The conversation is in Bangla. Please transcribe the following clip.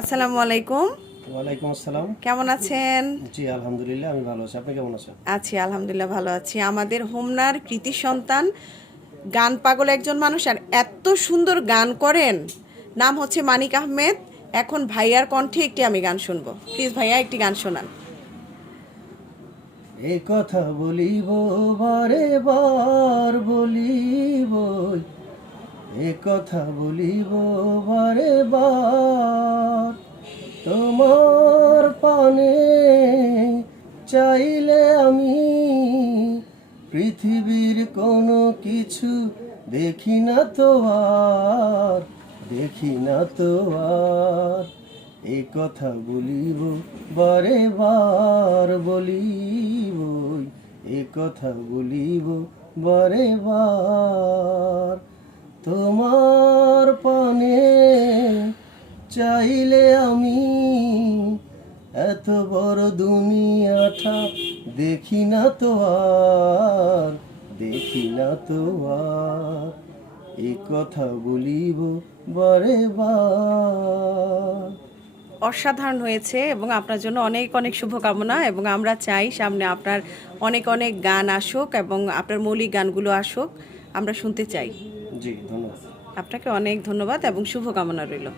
আসসালামু আলাইকুম। ওয়ালাইকুম আসসালাম। কেমন আছেন? জি আলহামদুলিল্লাহ আমি ভালো আছি। আপনি কেমন আছেন? আছি আলহামদুলিল্লাহ, ভালো আছি। আমাদের হোমনার কৃতি সন্তান, গান পাগল একজন মানুষ, আর এত সুন্দর গান করেন। নাম হচ্ছে মানিক আহমেদ। এখন ভাইয়ার কণ্ঠে একটি আমি গান শুনবো। প্লিজ ভাইয়া একটি গান শোনান। এ কথা বলিব বারে বার বলিব, এ কথা বলিব বারে বার, তোমার পানে চাইলে আমি পৃথিবীর কোনো কিছু দেখি না তো আর, দেখি না তো আর। এ কথা বলিব বারে বার বলিব, এ কথা বলিব বারে বার, তোমার পানে চাইলে আমি এত বড় দুনিয়াটা দেখি না তো আর, দেখি না তো আর। এ কথা বলিব বারে বার। অসাধারণ হয়েছে এবং আপনার জন্য অনেক অনেক শুভকামনা, এবং আমরা চাই সামনে আপনার অনেক অনেক গান আসুক এবং আপনার মৌলিক গানগুলো আসুক, আমরা শুনতে চাই। জি ধন্যবাদ। আপনাকে অনেক ধন্যবাদ এবং শুভকামনা রইল।